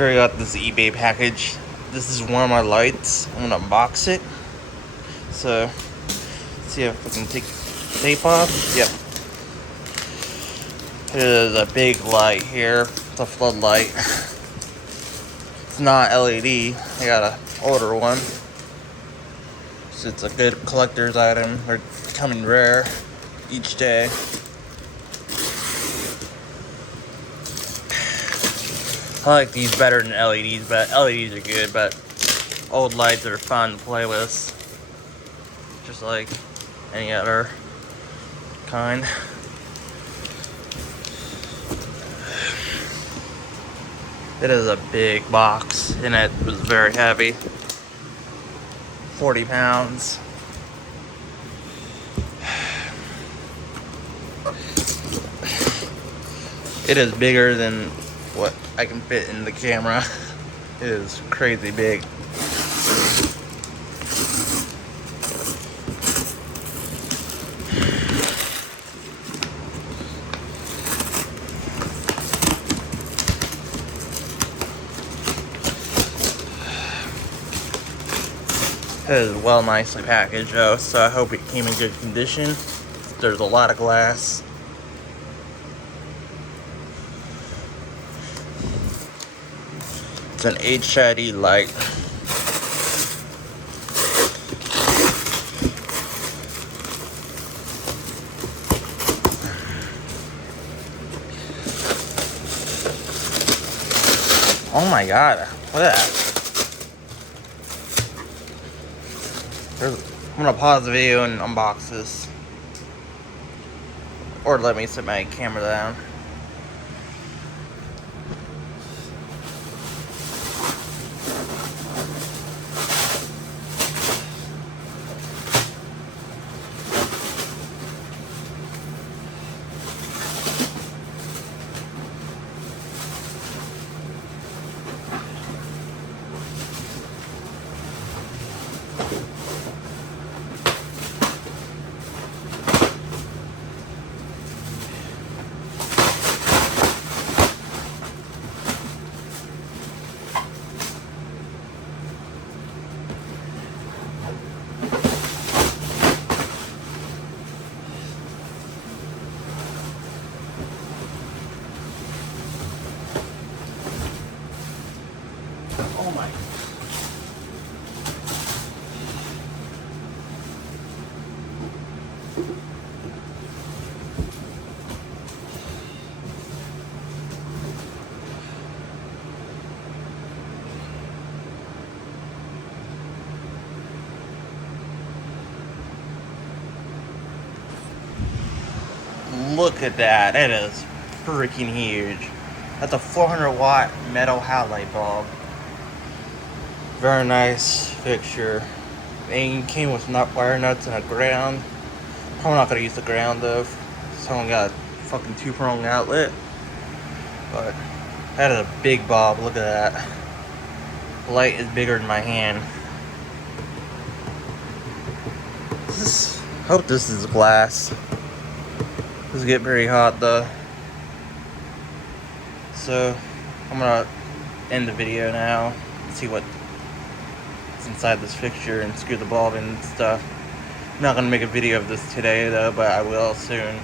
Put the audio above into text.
Sure, I got this eBay package. This is one of my lights. I'm gonna unbox it. So, let's see if I can take the tape off. Yep. There's a big light here. It's a floodlight. It's not LED. I got an older one. So it's a good collector's item. They're becoming rare each day. I like these better than LEDs, but LEDs are good, but old lights are fun to play with. Just like any other kind. It is a big box, and it was very heavy. 40 pounds. It is bigger than what I can fit in the camera. It is crazy big. It is well nicely packaged though, so I hope it came in good condition. There's a lot of glass. It's an HID light. Oh my god, look at that. I'm gonna pause the video and unbox this. Or let me set my camera down. Oh my. Look at that. It is freaking huge. That's a 400 watt metal halide bulb. Very nice fixture. It came with wire nuts and a ground. Probably not gonna use the ground though. Someone got a fucking 2-prong outlet. But that is a big bulb. Look at that. The light is bigger than my hand. Hope this is glass. This get very hot though. So I'm gonna end the video now. See what's inside this fixture and screw the bulb in and stuff. I'm not gonna make a video of this today though, but I will soon.